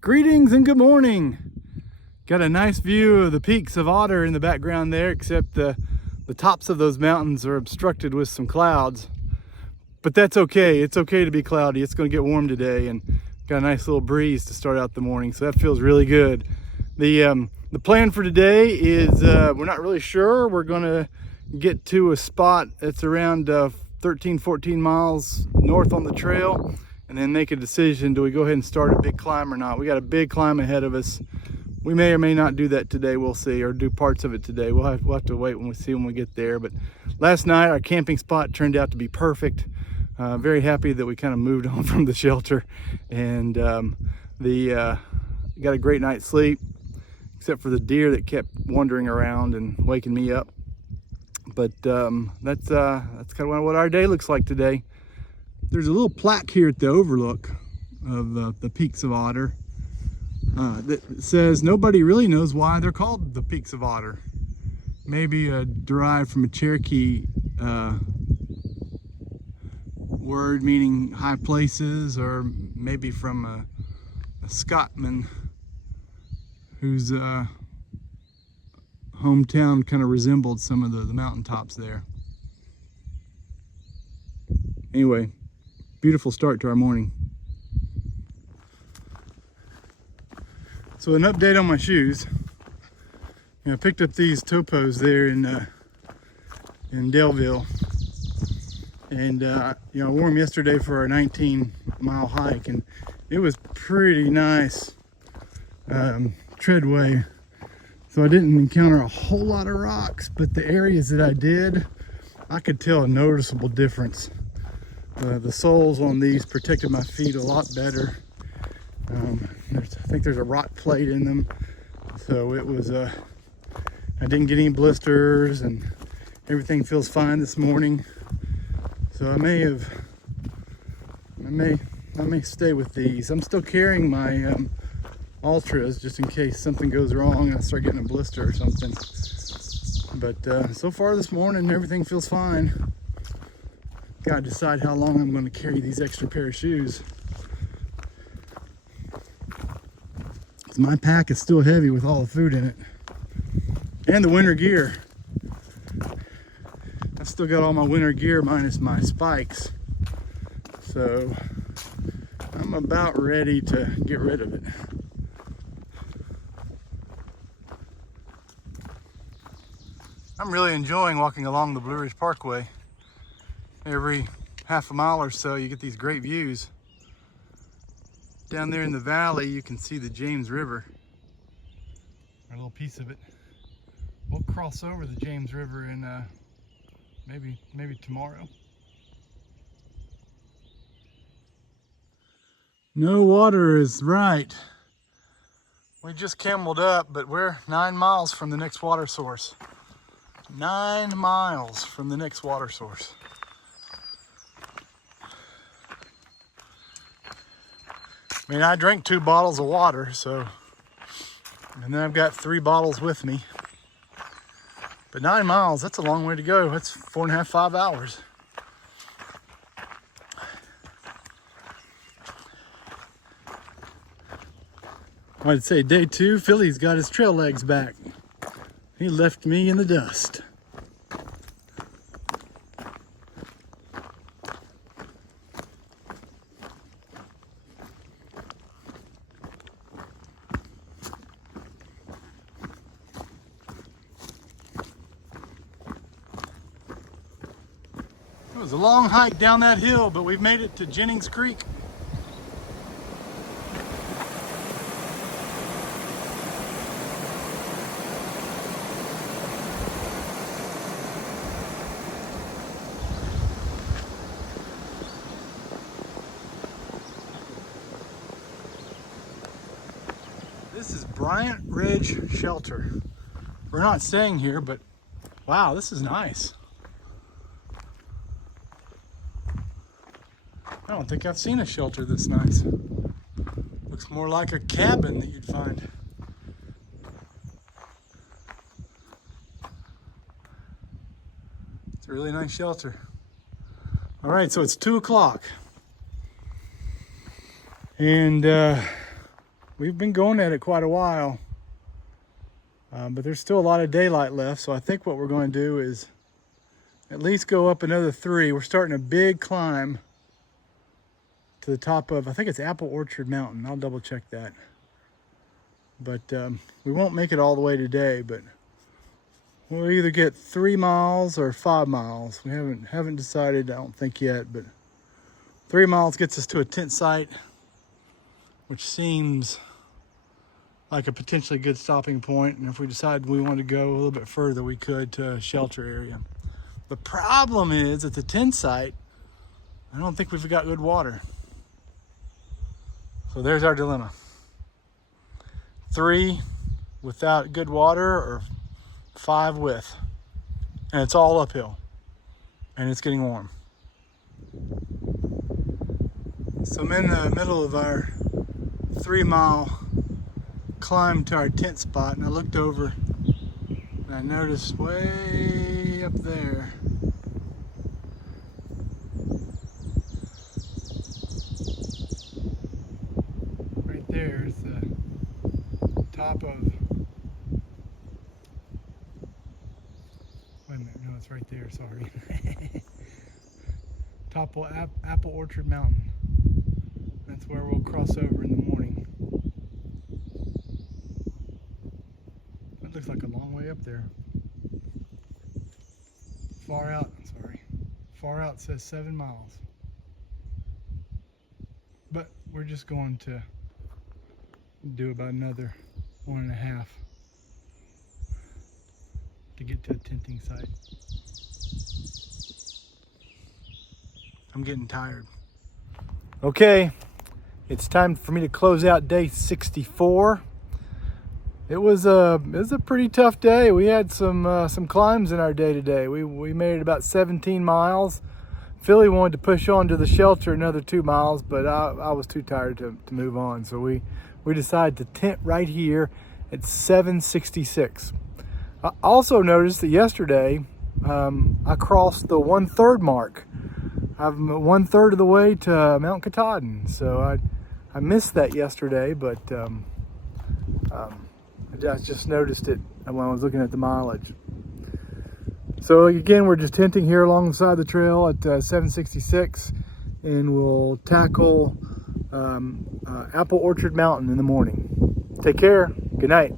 Greetings and good morning. Got a nice view of the peaks of Otter in the background there, except the tops of those mountains are obstructed with some clouds. But that's okay. It's okay to be cloudy. It's going to get warm today and got a nice little breeze to start out the morning, so that feels really good. The plan for today is we're not really sure. We're going to get to a spot that's around 13-14 miles north on the trail and then make a decision. Do we go ahead and start a big climb or not? We got a big climb ahead of us. We may or may not do that today, we'll see, or do parts of it today. We'll have to wait when we get there. But last night our camping spot turned out to be perfect. Very happy that we kind of moved on from the shelter and got a great night's sleep, except for the deer that kept wandering around and waking me up. But that's kind of what our day looks like today. There's a little plaque here at the overlook of the Peaks of Otter that says nobody really knows why they're called the Peaks of Otter. Maybe derived from a Cherokee word meaning high places, or maybe from a Scotsman whose hometown kind of resembled some of the mountaintops there. Anyway, beautiful start to our morning. So an update on my shoes. I picked up these Topos there in Delville, and I wore them yesterday for our 19-mile hike, and it was pretty nice treadway. So I didn't encounter a whole lot of rocks, but the areas that I did, I could tell a noticeable difference. The soles on these protected my feet a lot better. I think there's a rock plate in them, so it was I didn't get any blisters, and everything feels fine this morning. So I may stay with these. I'm still carrying my Ultras just in case something goes wrong and I start getting a blister or something. But so far this morning, everything feels fine. Gotta decide how long I'm going to carry these extra pair of shoes. My pack is still heavy with all the food in it and the winter gear. I've still got all my winter gear minus my spikes, so I'm about ready to get rid of it. I'm really enjoying walking along the Blue Ridge Parkway. Every half a mile or so you get these great views. Down there in the valley, you can see the James River, a little piece of it. We'll cross over the James River in maybe tomorrow. No water is right. We just cameled up, but we're 9 miles from the next water source. 9 miles from the next water source. I mean, I drank 2 bottles of water, and then I've got 3 bottles with me. But 9 miles, that's a long way to go. That's 4.5, 5 hours. I'd say day 2, Philly's got his trail legs back. He left me in the dust. It was a long hike down that hill, but we've made it to Jennings Creek. This is Bryant Ridge Shelter. We're not staying here, but wow, this is nice. I don't think I've seen a shelter this nice. Looks more like a cabin that you'd find. It's a really nice shelter. All right, so it's 2 o'clock. And we've been going at it quite a while, but there's still a lot of daylight left. So I think what we're going to do is at least go up another 3. We're starting a big climb to the top of, I think it's Apple Orchard Mountain. I'll double check that. But we won't make it all the way today, but we'll either get 3 miles or 5 miles. We haven't decided, I don't think yet, but 3 miles gets us to a tent site, which seems like a potentially good stopping point. And if we decide we want to go a little bit further, we could to a shelter area. The problem is at the tent site, I don't think we've got good water. So there's our dilemma. 3 without good water or 5 with. And it's all uphill. And it's getting warm. So I'm in the middle of our 3-mile climb to our tent spot, and I looked over and I noticed way up there there's the top of, wait a minute, no, it's right there, sorry. Top of Apple Orchard Mountain. That's where we'll cross over in the morning. That looks like a long way up there. Far out, sorry. Far out says 7 miles. But we're just going to do about another 1.5 to get to a tenting site. I'm getting tired. Okay, it's time for me to close out day 64. It was a pretty tough day. We had some climbs in our day today. We made it about 17 miles. Philly wanted to push on to the shelter another 2 miles, but I was too tired to move on. So we decided to tent right here at 766. I also noticed that yesterday I crossed the 1/3 mark. I'm 1/3 of the way to Mount Katahdin. So I missed that yesterday, but I just noticed it when I was looking at the mileage. So again, we're just tenting here alongside the trail at 766, and we'll tackle Apple Orchard Mountain in the morning. Take care. Good night.